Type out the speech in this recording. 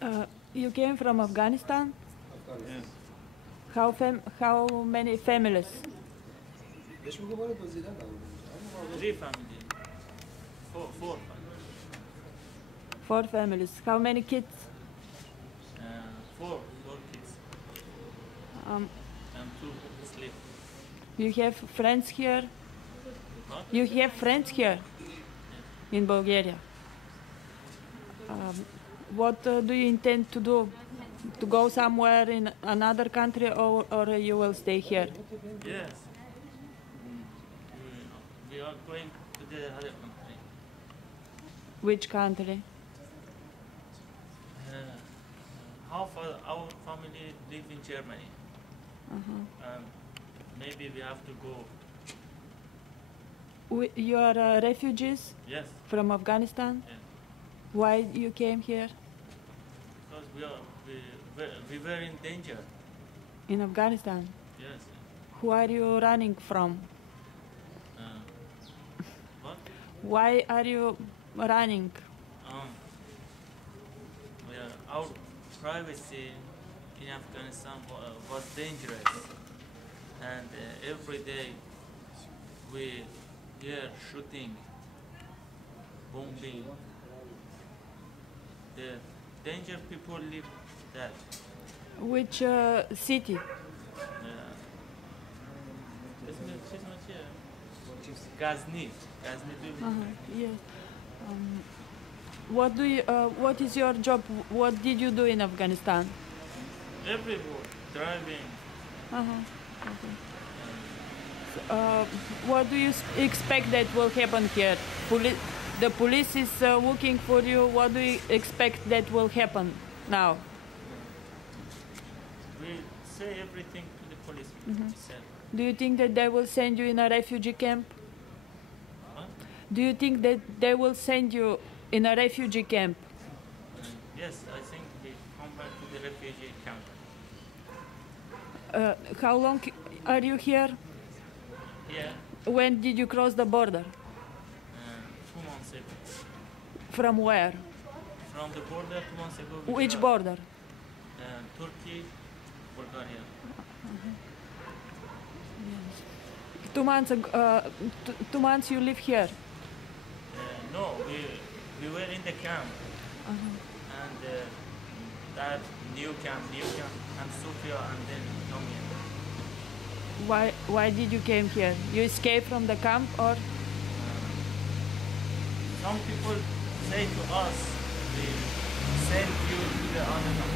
You came from Afghanistan? Yes. How many families? Three families. Four families. 4 families. How many kids? Four kids. Um, And two sleep. you have friends here? What? You have friends here in Bulgaria? What do you intend to do? To go somewhere in another country, or you will stay here? Yes. We are going to the other country. Which country? Half of our family live in Germany. Maybe we have to go. You are refugees Yes. from Afghanistan? Yes. Why you came here Because we were in danger. in Afghanistan? Yes. Who are you running from? What? Why are you running? Our privacy in Afghanistan was dangerous, and every day we hear shooting, bombing. The danger people live that. Which city? Ghazni. Yes. What is your job? What did you do in Afghanistan? Everywhere, driving. Okay. What do you expect that will happen here? The police is looking for you. What do you expect that will happen now? We say everything to the police. We said. Do you think that they will send you in a refugee camp? What? Do you think that they will send you in a refugee camp? Yes, I think we come back to the refugee camp. How long are you here? Yeah, When did you cross the border? 2 months ago. From where? From the border 2 months ago. we Which crossed, border? Turkey, Bulgaria. 2 months ago, 2 months you live here. No, we were in the camp. And that new camp, and Sofia, and then Nomian. Why did you came here? You escaped from the camp, or? Some people say to us, we send you to the other country.